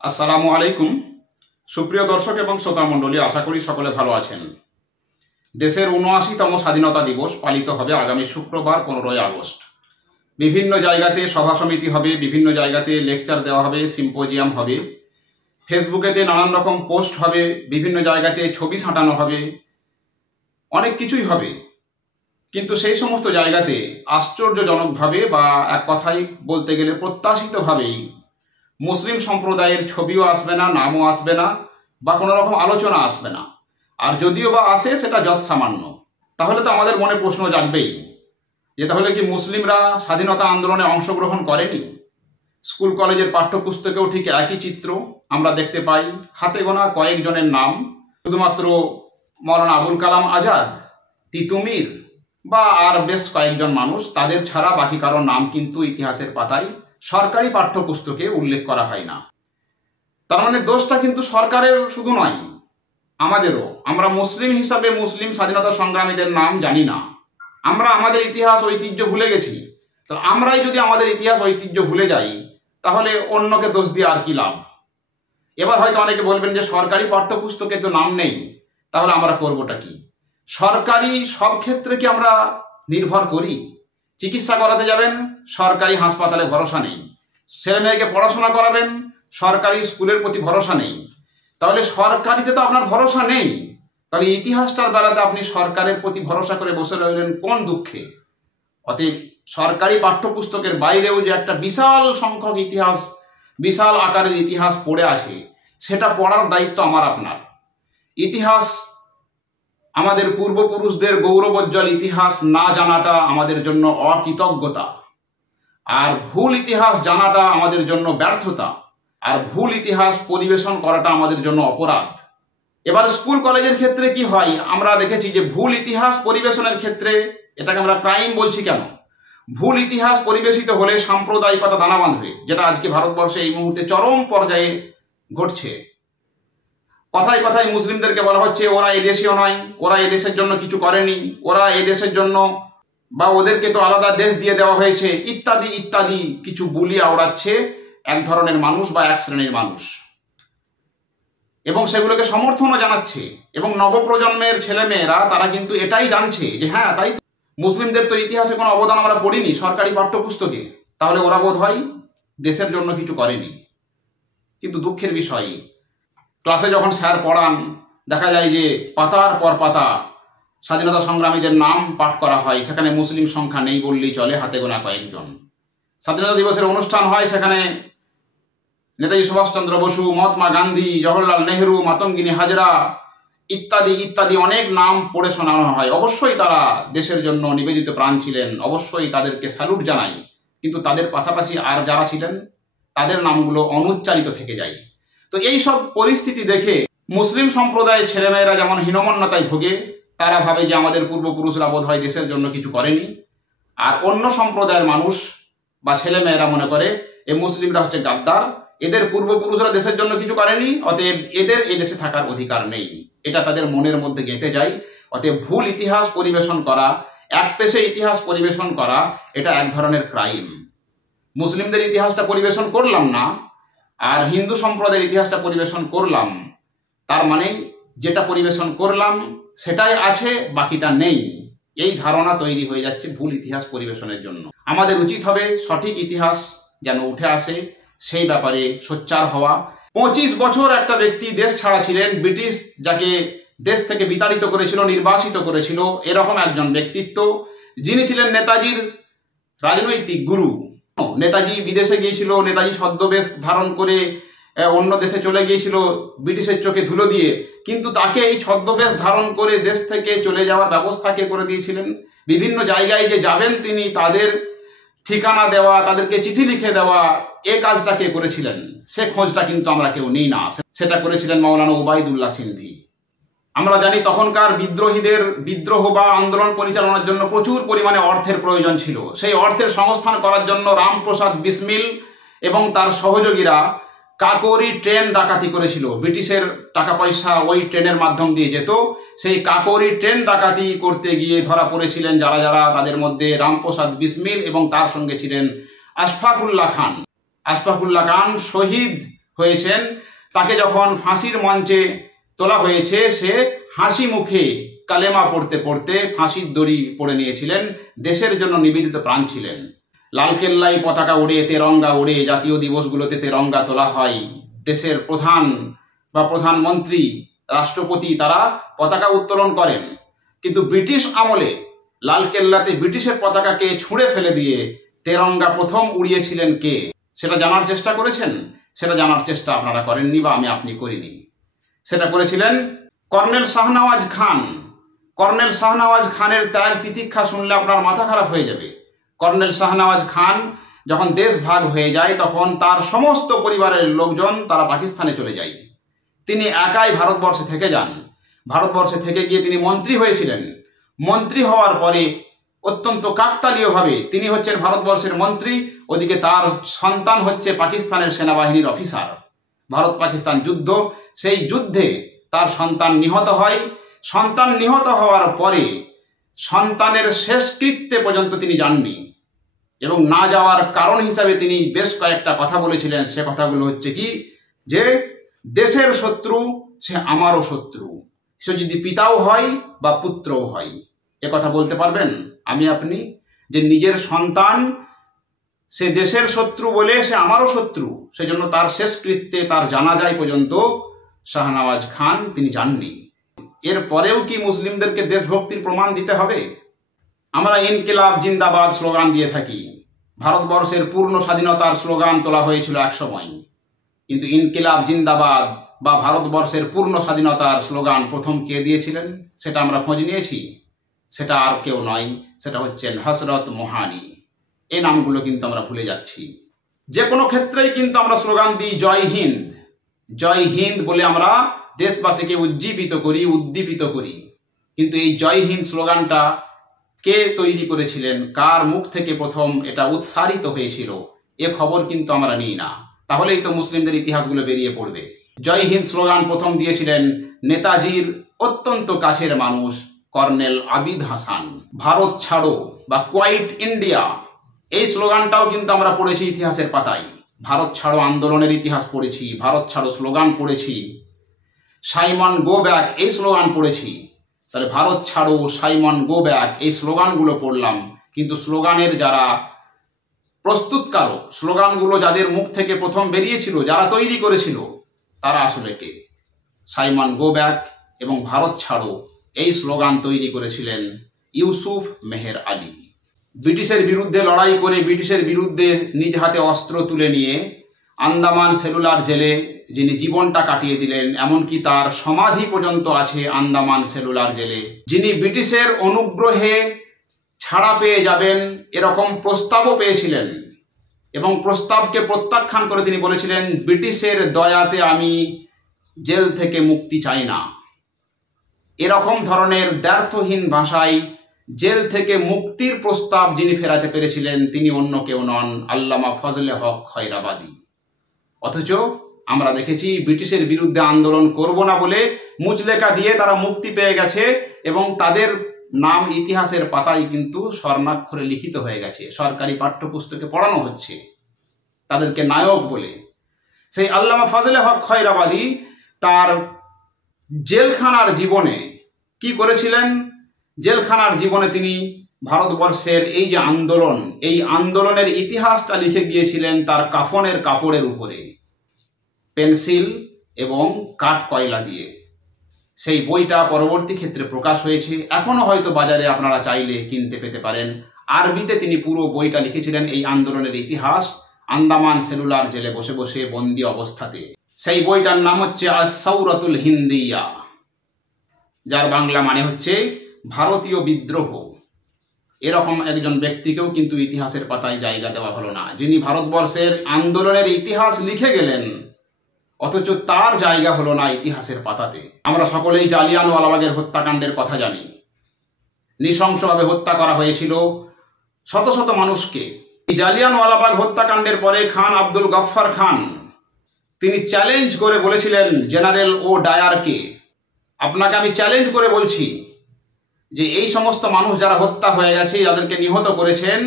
আসসালামু আলাইকুম। সুপ্রিয় দর্শক এবং শ্রোতা মণ্ডলী, আশা করি সকলে ভালো আছেন। দেশের ৭৯তম স্বাধীনতা দিবস পালিত হবে আগামী শুক্রবার ১৫ই আগস্ট। বিভিন্ন জায়গাতে সভা সমিতি হবে, বিভিন্ন জায়গাতে লেকচার দেওয়া হবে, সিম্পোজিয়াম হবে, ফেসবুকেতে নানান রকম পোস্ট হবে, বিভিন্ন জায়গাতে ছবি ছাঁটানো হবে, অনেক কিছুই হবে। কিন্তু সেই সমস্ত জায়গাতে আশ্চর্যজনকভাবে বা এক কথায় বলতে গেলে প্রত্যাশিতভাবেই মুসলিম সম্প্রদায়ের ছবিও আসবে না, নামও আসবে না, বা কোনো রকম আলোচনা আসবে না। আর যদিও বা আসে সেটা যৎ সামান্য। তাহলে তো আমাদের মনে প্রশ্ন জাগবেই যে তাহলে কি মুসলিমরা স্বাধীনতা আন্দোলনে অংশগ্রহণ করেনি? স্কুল কলেজের পাঠ্যপুস্তকেও ঠিক একই চিত্র আমরা দেখতে পাই। হাতে গোনা কয়েকজনের নাম, শুধুমাত্র মৌলানা আবুল কালাম আজাদ, তিতুমির বা আর বেশ কয়েকজন মানুষ, তাদের ছাড়া বাকি কারোর নাম কিন্তু ইতিহাসের পাতায় সরকারি পাঠ্যপুস্তকে উল্লেখ করা হয় না। তার মানে দোষটা কিন্তু সরকারের শুধু নয়, আমাদেরও। আমরা মুসলিম হিসাবে মুসলিম স্বাধীনতা সংগ্রামীদের নাম জানি না, আমরা আমাদের ইতিহাস ঐতিহ্য ভুলে গেছি। তো আমরাই যদি আমাদের ইতিহাস ঐতিহ্য ভুলে যাই, তাহলে অন্যকে দোষ দিয়ে আর কি লাভ? এবার হয়তো অনেকে বলবেন যে সরকারি পাঠ্যপুস্তকে তো নাম নেই, তাহলে আমরা করবোটা কি? সরকারি সব ক্ষেত্রে কি আমরা নির্ভর করি? চিকিৎসা করাতে যাবেন, সরকারি হাসপাতালে ভরসা নেই। ছেলে মেয়েকে পড়াশোনা করাবেন, সরকারি স্কুলের প্রতি ভরসা নেই। তাহলে সরকারিতে তো আপনার ভরসা নেই, তাহলে ইতিহাসটার বেলাতে আপনি সরকারের প্রতি ভরসা করে বসে রইলেন কোন দুঃখে? অতএব সরকারি পাঠ্যপুস্তকের বাইরেও যে একটা বিশাল সংখ্যক ইতিহাস, বিশাল আকারের ইতিহাস পড়ে আছে, সেটা পড়ার দায়িত্ব আমার আপনার। ইতিহাস, আমাদের পূর্বপুরুষদের গৌরবোজ্জ্বল ইতিহাস না জানাটা আমাদের জন্য অকৃতজ্ঞতা, আর ভুল ইতিহাস জানাটা আমাদের জন্য ব্যর্থতা, আর ভুল ইতিহাস পরিবেশন করাটা আমাদের জন্য অপরাধ। এবার স্কুল কলেজের ক্ষেত্রে কি হয়? আমরা দেখেছি যে ভুল ইতিহাস পরিবেশনের ক্ষেত্রে এটাকে আমরা ক্রাইম বলছি কেন? ভুল ইতিহাস পরিবেশিত হলে সাম্প্রদায়িকতা দানা বাঁধবে, যেটা আজকে ভারতবর্ষে এই মুহূর্তে চরম পর্যায়ে ঘটছে। কথায় কথায় মুসলিমদেরকে বলা হচ্ছে ওরা এদেশীয় নয়, ওরা এদেশের জন্য কিছু করেনি, ওরা এদেশের জন্য, বা ওদেরকে তো আলাদা দেশ দিয়ে দেওয়া হয়েছে, ইত্যাদি ইত্যাদি কিছু বুলি আওড়াচ্ছে এক ধরনের মানুষ বা এক শ্রেণীর মানুষ, এবং সেগুলোকে সমর্থনও জানাচ্ছে। এবং নবপ্রজন্মের ছেলেমেয়েরা তারা কিন্তু এটাই জানছে যে হ্যাঁ, তাই তো, মুসলিমদের তো ইতিহাসে কোনো অবদান আমরা পড়িনি সরকারি পাঠ্যপুস্তকে, তাহলে ওরা বোধ হয় দেশের জন্য কিছু করেনি। কিন্তু দুঃখের বিষয়, ক্লাসে যখন স্যার পড়ান, দেখা যায় যে পাতার পর পাতা স্বাধীনতা সংগ্রামীদের নাম পাঠ করা হয়, সেখানে মুসলিম সংখ্যা নেই বললেই চলে, হাতে গোনা কয়েকজন। স্বাধীনতা দিবসের অনুষ্ঠান হয়, সেখানে নেতাজি সুভাষচন্দ্র বসু, মহাত্মা গান্ধী, জওহরলাল নেহরু, মাতঙ্গিনী হাজরা ইত্যাদি ইত্যাদি অনেক নাম পড়ে শোনানো হয়। অবশ্যই তারা দেশের জন্য নিবেদিত প্রাণ ছিলেন, অবশ্যই তাদেরকে স্যালুট জানাই, কিন্তু তাদের পাশাপাশি আর যারা ছিলেন তাদের নামগুলো অনুচ্চারিত থেকে যায়। তো এই সব পরিস্থিতি দেখে মুসলিম সম্প্রদায়ের ছেলেমেয়েরা যেমন হীনমন্যতায় ভোগে, তারা ভাবে যে আমাদের পূর্বপুরুষরা বোধ হয় দেশের জন্য কিছু করেনি, আর অন্য সম্প্রদায়ের মানুষ বা ছেলেমেয়েরা মনে করে এই মুসলিমরা হচ্ছে গাদ্দার, এদের পূর্বপুরুষরা দেশের জন্য কিছু করেনি, অতএব এদের এই দেশে থাকার অধিকার নেই। এটা তাদের মনের মধ্যে গেঁথে যায়। অতএব ভুল ইতিহাস পরিবেশন করা, একপেশে ইতিহাস পরিবেশন করা, এটা এক ধরনের ক্রাইম। মুসলিমদের ইতিহাসটা পরিবেশন করলাম না আর হিন্দু সম্প্রদায়ের ইতিহাসটা পরিবেশন করলাম, তার মানে যেটা পরিবেশন করলাম সেটাই আছে, বাকিটা নেই। এই ধারণা তৈরি হয়ে যাচ্ছে ভুল ইতিহাস পরিবেশনের জন্য। আমাদের উচিত হবে সঠিক ইতিহাস যেন উঠে আসে, সেই ব্যাপারে সোচ্চার হওয়া। 25 বছর একটা ব্যক্তি দেশ ছাড়া ছিলেন, ব্রিটিশ যাকে দেশ থেকে বিতাড়িত করেছিল, নির্বাসিত করেছিল, এরকম একজন ব্যক্তিত্ব, যিনি ছিলেন নেতাজির রাজনৈতিক গুরু। নেতাজি বিদেশে গিয়েছিল, নেতাজি ছদ্মবেশ ধারণ করে অন্য দেশে চলে গিয়েছিল ব্রিটিশের চোখে ধুলো দিয়ে, কিন্তু তাকে এই ছদ্মবেশ ধারণ করে দেশ থেকে চলে যাওয়ার ব্যবস্থা কে করে দিয়েছিলেন? বিভিন্ন জায়গায় যে যাবেন তিনি, তাদের ঠিকানা দেওয়া, তাদেরকে চিঠি লিখে দেওয়া, এ কাজটা কে করেছিলেন? সে খোঁজটা কিন্তু আমরা কেউ নিই না। সেটা করেছিলেন মাওলানা ওবায়দুল্লাহ সিন্ধি। আমরা জানি তখনকার বিদ্রোহীদের বিদ্রোহ বা আন্দোলন পরিচালনার জন্য প্রচুর পরিমাণে অর্থের প্রয়োজন ছিল। সেই অর্থের সংস্থান করার জন্য রামপ্রসাদ বিসমিল এবং তার সহযোগীরা কাকোরি ট্রেন ডাকাতি করেছিল। ব্রিটিশের টাকা পয়সা ওই ট্রেনের মাধ্যম দিয়ে যেত। সেই কাকোরি ট্রেন ডাকাতি করতে গিয়ে ধরা পড়েছিলেন যারা যারা, তাদের মধ্যে রামপ্রসাদ বিসমিল এবং তার সঙ্গে ছিলেন আশফাকুল্লাহ খান। আশফাকুল্লাহ খান শহীদ হয়েছেন, তাকে যখন ফাঁসির মঞ্চে তোলা হয়েছে, সে হাসি মুখে কালেমা পড়তে পড়তে ফাঁসির দড়ি পড়ে নিয়েছিলেন, দেশের জন্য নিবেদিত প্রাণ ছিলেন। লালকেল্লায় পতাকা উড়ে, তেরঙ্গা উড়ে, জাতীয় দিবসগুলোতে তেরঙ্গা তোলা হয়, দেশের প্রধান বা প্রধানমন্ত্রী, রাষ্ট্রপতি তারা পতাকা উত্তোলন করেন। কিন্তু ব্রিটিশ আমলে লালকেল্লাতে ব্রিটিশের পতাকাকে ছুঁড়ে ফেলে দিয়ে তেরঙ্গা প্রথম উড়িয়েছিলেন কে, সেটা জানার চেষ্টা করেছেন? সেটা জানার চেষ্টা আপনারা করেননি বা আপনি করিনি। সেটা করেছিলেন কর্নেল শাহনওয়াজ খান। কর্নেল শাহনওয়াজ খানের ত্যাগ তিতিক্ষা শুনলে আপনার মাথা খারাপ হয়ে যাবে। কর্নেল শাহনওয়াজ খান যখন দেশ ভাগ হয়ে যায়, তখন তার সমস্ত পরিবারের লোকজন তারা পাকিস্তানে চলে যায়। তিনি একাই ভারতবর্ষে থেকে যান। ভারতবর্ষে থেকে গিয়ে তিনি মন্ত্রী হয়েছিলেন। মন্ত্রী হওয়ার পরে অত্যন্ত কাকতালীয়ভাবে তিনি হচ্ছেন ভারতবর্ষের মন্ত্রী, ওদিকে তার সন্তান হচ্ছে পাকিস্তানের সেনাবাহিনীর অফিসার। ভারত পাকিস্তান যুদ্ধ, সেই যুদ্ধে তার সন্তান নিহত হয়। সন্তান নিহত হওয়ার পরে সন্তানের শেষকৃত্যে পর্যন্ত তিনি যাননি, এবং না যাওয়ার কারণ হিসাবে তিনি বেশ কয়েকটা কথা বলেছিলেন। সে কথাগুলো হচ্ছে কি, যে দেশের শত্রু সে আমারও শত্রু, সে যদি পিতাও হয় বা পুত্রও হয়। এ কথা বলতে পারবেন আপনি, যে নিজের সন্তান সে দেশের শত্রু বলে সে আমারও শত্রু, সেজন্য তার শেষকৃত্যে, তার জানাজায় পর্যন্ত শাহনওয়াজ খান তিনি যাননি। এরপরেও কি মুসলিমদেরকে দেশভক্তির প্রমাণ দিতে হবে? আমরা ইনকিলাব জিন্দাবাদ স্লোগান দিয়ে থাকি। ভারতবর্ষের পূর্ণ স্বাধীনতার স্লোগান তোলা হয়েছিল একসময়, কিন্তু ইনকিলাব জিন্দাবাদ বা ভারতবর্ষের পূর্ণ স্বাধীনতার স্লোগান প্রথম কে দিয়েছিলেন সেটা আমরা খোঁজ নিয়েছি। সেটা আর কেউ নয়, সেটা হচ্ছেন হযরত মোহানি। এই নামগুলো কিন্তু আমরা ভুলে যাচ্ছি। যে কোনো ক্ষেত্রেই কিন্তু আমরা স্লোগান দিই জয় হিন্দ, জয় হিন্দ বলে আমরা দেশবাসীকে উদ্দীপিত করি। কিন্তু এই জয় হিন্দ স্লোগানটা কে তৈরি করেছিলেন, কার মুখ থেকে প্রথম এটা উৎসারিত হয়েছিল, এ খবর কিন্তু আমরা নিই না। তাহলেই তো মুসলিমদের ইতিহাসগুলো বেরিয়ে পড়বে। জয় হিন্দ স্লোগান প্রথম দিয়েছিলেন নেতাজির অত্যন্ত কাছের মানুষ কর্নেল আবিদ হাসান। ভারত ছাড়ো বা কোয়াইট ইন্ডিয়া, এই স্লোগানটাও কিন্তু আমরা পড়েছি ইতিহাসের পাতায়। ভারত ছাড়ো আন্দোলনের ইতিহাস পড়েছি, ভারত ছাড়ো স্লোগান পড়েছি, সাইমন গো ব্যাক এই স্লোগান পড়েছি। তাহলে ভারত ছাড়ো, সাইমন গো ব্যাক এই স্লোগানগুলো পড়লাম, কিন্তু স্লোগানের যারা প্রস্তুতকারক, স্লোগানগুলো যাদের মুখ থেকে প্রথম বেরিয়েছিল, যারা তৈরি করেছিল, তারা আসলে কে? সাইমন গো ব্যাক এবং ভারত ছাড়ো এই স্লোগান তৈরি করেছিলেন ইউসুফ মেহের আলী। ব্রিটিশের বিরুদ্ধে লড়াই করে, ব্রিটিশের বিরুদ্ধে নিজ হাতে অস্ত্র তুলে নিয়ে আন্দামান সেলুলার জেলে যিনি জীবনটা কাটিয়ে দিলেন, এমনকি তার সমাধি পর্যন্ত আছে আন্দামান সেলুলার জেলে, যিনি ব্রিটিশের অনুগ্রহে ছাড়া পেয়ে যাবেন এরকম প্রস্তাবও পেয়েছিলেন, এবং প্রস্তাবকে প্রত্যাখ্যান করে তিনি বলেছিলেন ব্রিটিশের দয়াতে আমি জেল থেকে মুক্তি চাই না। এরকম ধরনের দ্ব্যর্থহীন ভাষায় জেল থেকে মুক্তির প্রস্তাব যিনি ফেরাতে পেরেছিলেন তিনি অন্য কেউ নন, আল্লামা ফজলে হক খয়রাবাদী। অথচ আমরা দেখেছি ব্রিটিশের বিরুদ্ধে আন্দোলন করব না বলে মুচলেকা দিয়ে তারা মুক্তি পেয়ে গেছে, এবং তাদের নাম ইতিহাসের পাতায় কিন্তু স্বর্ণাক্ষরে লিখিত হয়ে গেছে, সরকারি পাঠ্যপুস্তকে পড়ানো হচ্ছে তাদেরকে নায়ক বলে। সেই আল্লামা ফজলে হক খয়রাবাদী তার জেলখানার জীবনে কি করেছিলেন? জেলখানার জীবনে তিনি ভারতবর্ষের এই যে আন্দোলন, এই আন্দোলনের ইতিহাসটা লিখে গিয়েছিলেন তার কাফনের কাপড়ের উপরে পেন্সিল এবং কাঠ কয়লা দিয়ে। সেই বইটা পরবর্তী ক্ষেত্রে প্রকাশ হয়েছে, এখনো হয়তো বাজারে আপনারা চাইলে কিনতে পেতে পারেন। আরবিতে তিনি পুরো বইটা লিখেছিলেন এই আন্দোলনের ইতিহাস, আন্দামান সেলুলার জেলে বসে বসে বন্দি অবস্থাতে। সেই বইটার নাম হচ্ছে আস-সাওরাতুল হিন্দিয়া, যার বাংলা মানে হচ্ছে ভারতীয় বিদ্রোহ। এরকম একজন ব্যক্তিকেও কিন্তু ইতিহাসের পাতায় জায়গা দেওয়া হলো না, যিনি ভারতবর্ষের আন্দোলনের ইতিহাস লিখে গেলেন, অথচ তার জায়গা হলো না ইতিহাসের পাতাতে। আমরা সকলেই জালিয়ানওয়ালাবাগের হত্যাকাণ্ডের কথা জানি। নৃশংসভাবে হত্যা করা হয়েছিল শত শত মানুষকে। এই জালিয়ানওয়ালাবাগ হত্যাকাণ্ডের পরে খান আব্দুল গফফার খান তিনি চ্যালেঞ্জ করে বলেছিলেন জেনারেল ও ডায়ারকে, আপনাকে আমি চ্যালেঞ্জ করে বলছি যে এই সমস্ত মানুষ যারা হত্যা হয়ে গেছে, যাদেরকে নিহত করেছেন,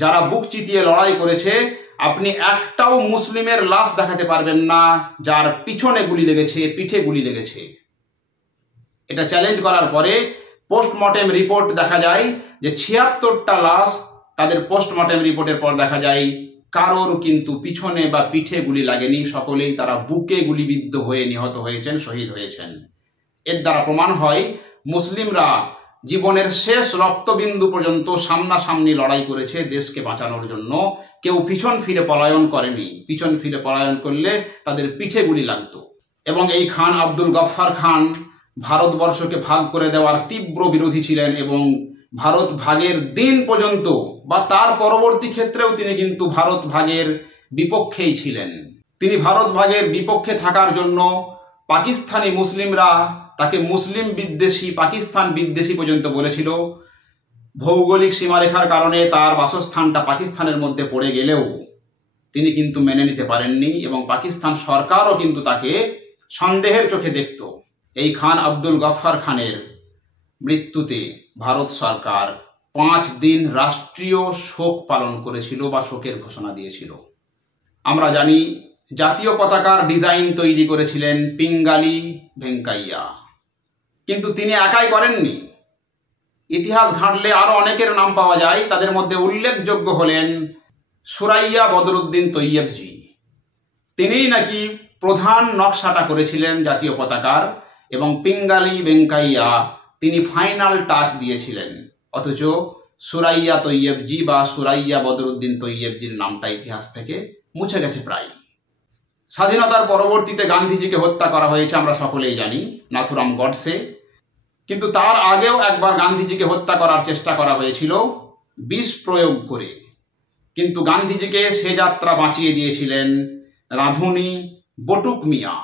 যারা বুক চিতিয়ে লড়াই করেছে, আপনি একটাও মুসলিমের লাশ দেখাতে পারবেন না যার পিছনে গুলি লেগেছে, পিঠে গুলি লেগেছে। এটা চ্যালেঞ্জ করার পরে পোস্টমর্টেম রিপোর্ট দেখা যায় যে ৭৬টা লাশ, তাদের পোস্টমর্টেম রিপোর্টের পর দেখা যায় কারোর কিন্তু পিছনে বা পিঠে গুলি লাগেনি, সকলেই তারা বুকে গুলিবিদ্ধ হয়ে নিহত হয়েছেন, শহীদ হয়েছেন। এর দ্বারা প্রমাণ হয় মুসলিমরা জীবনের শেষ রক্তবিন্দু পর্যন্ত সামনাসামনি লড়াই করেছে দেশকে বাঁচানোর জন্য। কেউ পিছন ফিরে পলায়ন করেনি। পিছন ফিরে পলায়ন করলে তাদের পিঠে গুলি লাগতো। এবং এই খান আব্দুল গফফার খান ভারতবর্ষকে ভাগ করে দেওয়ার তীব্র বিরোধী ছিলেন এবং ভারত ভাগের দিন পর্যন্ত বা তার পরবর্তী ক্ষেত্রেও তিনি কিন্তু ভারত ভাগের বিপক্ষেই ছিলেন। তিনি ভারত ভাগের বিপক্ষে থাকার জন্য পাকিস্তানি মুসলিমরা তাকে মুসলিম বিদ্বেষী, পাকিস্তান বিদ্বেষী পর্যন্ত বলেছিল। ভৌগোলিক সীমারেখার কারণে তার বাসস্থানটা পাকিস্তানের মধ্যে পড়ে গেলেও তিনি কিন্তু মেনে নিতে পারেননি এবং পাকিস্তান সরকারও কিন্তু তাকে সন্দেহের চোখে দেখত। এই খান আব্দুল গফফার খানের মৃত্যুতে ভারত সরকার 5 দিন রাষ্ট্রীয় শোক পালন করেছিল বা শোকের ঘোষণা দিয়েছিল। আমরা জানি জাতীয় পতাকার ডিজাইন তৈরি করেছিলেন পিঙ্গালি ভেঙ্কাইয়া, কিন্তু তিনি একাই করেননি। ইতিহাস ঘাঁটলে আরো অনেকের নাম পাওয়া যায়। তাদের মধ্যে উল্লেখযোগ্য হলেন সুরাইয়া বদরুদ্দিন তৈয়বজি। তিনিই নাকি প্রধান নকশাটা করেছিলেন জাতীয় পতাকার এবং পিঙ্গালি ভেঙ্কাইয়া তিনি ফাইনাল টাচ দিয়েছিলেন। অথচ সুরাইয়া তৈয়বজি বা সুরাইয়া বদরুদ্দিন তৈয়বজির নামটা ইতিহাস থেকে মুছে গেছে প্রায়। স্বাধীনতার পরবর্তীতে গান্ধীজিকে হত্যা করা হয়েছে আমরা সকলেই জানি, নাথুরাম গডসে। কিন্তু তার আগেও একবার গান্ধীজিকে হত্যা করার চেষ্টা করা হয়েছিল বিষ প্রয়োগ করে, কিন্তু গান্ধীজিকে সে যাত্রা বাঁচিয়ে দিয়েছিলেন রাঁধুনি বটুক মিয়া।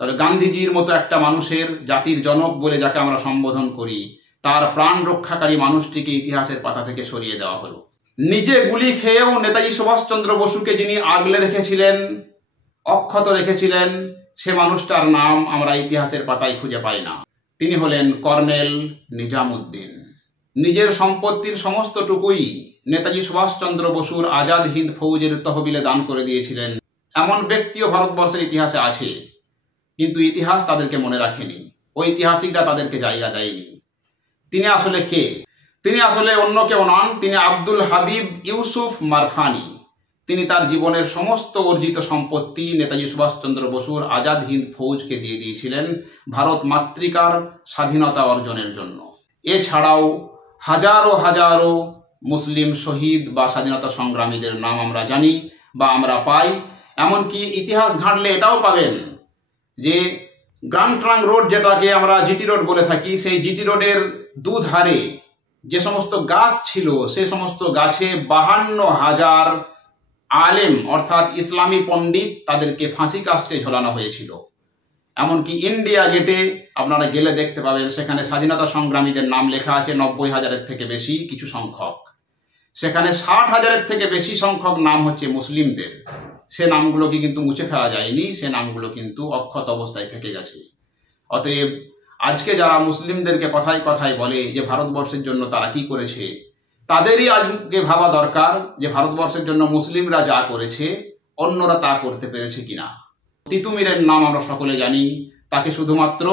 তাহলে গান্ধীজির মতো একটা মানুষের, জাতির জনক বলে যাকে আমরা সম্বোধন করি, তার প্রাণ রক্ষাকারী মানুষটিকে ইতিহাসের পাতা থেকে সরিয়ে দেওয়া হলো। নিজে গুলি খেয়েও নেতাজি সুভাষচন্দ্র বসুকে যিনি আগলে রেখেছিলেন, অক্ষত রেখেছিলেন, সে মানুষটার নাম আমরা ইতিহাসের পাতায় খুঁজে পাই না। তিনি হলেন কর্নেল নিজামুদ্দিন। নিজের সম্পত্তির সমস্তটুকুই নেতাজি সুভাষচন্দ্র বসুর আজাদ হিন্দ ফৌজের তহবিলে দান করে দিয়েছিলেন। এমন ব্যক্তিও ভারতবর্ষের ইতিহাসে আছে, কিন্তু ইতিহাস তাদেরকে মনে রাখেনি, ঐতিহাসিকরা তাদেরকে জায়গা দেয়নি। তিনি আসলে কে? তিনি আসলে অন্য কেউ নন, তিনি আব্দুল হাবিব ইউসুফ মারফানি। তিনি তার জীবনের সমস্ত অর্জিত সম্পত্তি নেতাজি সুভাষচন্দ্র বসুর আজাদ হিন্দ ফৌজকে দিয়ে দিয়েছিলেন ভারত মাতৃকার স্বাধীনতা অর্জনের জন্য। এছাড়াও হাজারো হাজারো মুসলিম শহীদ বা স্বাধীনতা সংগ্রামীদের নাম আমরা জানি বা আমরা পাই। এমনকি ইতিহাস ঘাঁটলে এটাও পাবেন যে গ্রান্ড ট্রাঙ্ক রোড, যেটাকে আমরা জিটি রোড বলে থাকি, সেই জিটি রোডের দুধারে যে সমস্ত গাছ ছিল সে সমস্ত গাছে 52,000 আলেম অর্থাৎ ইসলামী পণ্ডিত তাদেরকে ফাঁসি কাস্টে ঝোলানো হয়েছিল। এমনকি ইন্ডিয়া গেটে আপনারা গেলে দেখতে পাবেন সেখানে স্বাধীনতা সংগ্রামীদের নাম লেখা আছে 90,000-এর থেকে বেশি কিছু সংখ্যক। সেখানে 60,000-এর থেকে বেশি সংখ্যক নাম হচ্ছে মুসলিমদের। সে নামগুলোকে কিন্তু মুছে ফেলা যায়নি, সে নামগুলো কিন্তু অক্ষত অবস্থায় থেকে গেছে। অতএব আজকে যারা মুসলিমদেরকে কথায় কথায় বলে যে ভারতবর্ষের জন্য তারা কি করেছে, তাদেরই আজকে ভাবা দরকার যে ভারতবর্ষের জন্য মুসলিমরা যা করেছে অন্যরা তা করতে পেরেছে কিনা। তিতুমিরের নাম আমরা সকলে জানি, তাকে শুধুমাত্র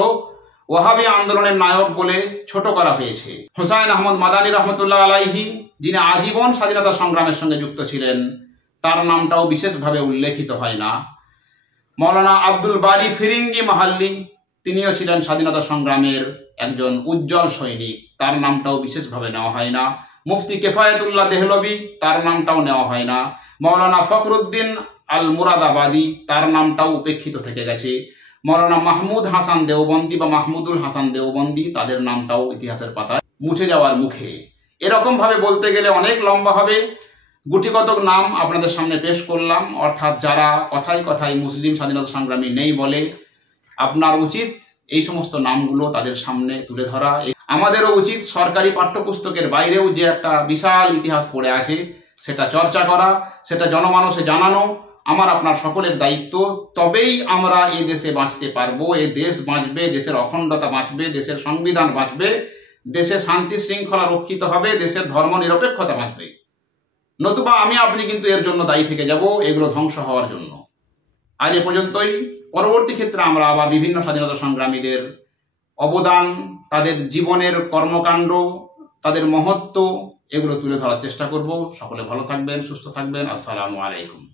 ওয়াহাবি আন্দোলনের নায়ক বলে ছোট করা হয়েছে। হুসাইন আহমদ মাদানী রহমতুল্লাহ আলাইহি, যিনি আজীবন স্বাধীনতা সংগ্রামের সঙ্গে যুক্ত ছিলেন, তার নামটাও বিশেষভাবে উল্লেখিত হয় না। মৌলানা আব্দুল বারি ফিরিঙ্গি মাহাল্লি, তিনিও ছিলেন স্বাধীনতা সংগ্রামের একজন উজ্জ্বল সৈনিক, তার নামটাও বিশেষভাবে নেওয়া হয় না। মুফতি কেফায়েতুল্লাহ দেহলভি, তার নামটাও নেওয়া হয় না। মৌলানা ফখরুদ্দিন আল মুরাদাবাদী, তার নামটাও উপেক্ষিত থেকে গেছে। মৌলানা মাহমুদ হাসান দেওবন্দি বা মাহমুদুল হাসান দেওবন্দি, তাদের নামটাও ইতিহাসের পাতায় মুছে যাওয়ার মুখে। এরকম ভাবে বলতে গেলে অনেক লম্বা হবে। গুটিকতক নাম আপনাদের সামনে পেশ করলাম, অর্থাৎ যারা কথায় কথায় মুসলিম স্বাধীনতা সংগ্রামী নেই বলে, আপনার উচিত এই সমস্ত নামগুলো তাদের সামনে তুলে ধরা। আমাদেরও উচিত সরকারি পাঠ্যপুস্তকের বাইরেও যে একটা বিশাল ইতিহাস পড়ে আছে সেটা চর্চা করা, সেটা জনমানসে জানানো আমার আপনার সকলের দায়িত্ব। তবেই আমরা এই দেশে বাঁচতে পারবো, এ দেশ বাঁচবে, দেশের অখণ্ডতা বাঁচবে, দেশের সংবিধান বাঁচবে, দেশে শান্তি শৃঙ্খলা রক্ষিত হবে, দেশের ধর্ম নিরপেক্ষতা বাঁচবে। নতুবা আমি আপনি কিন্তু এর জন্য দায়ী থেকে যাব, এগুলো ধ্বংস হওয়ার জন্য। আজ এ পর্যন্তই। পরবর্তী ক্ষেত্রে আমরা আবার বিভিন্ন স্বাধীনতা সংগ্রামীদের অবদান, তাদের জীবনের কর্মকাণ্ড, তাদের মহত্ব, এগুলো তুলে ধরার চেষ্টা করব। সকলে ভালো থাকবেন, সুস্থ থাকবেন। আসসালামু আলাইকুম।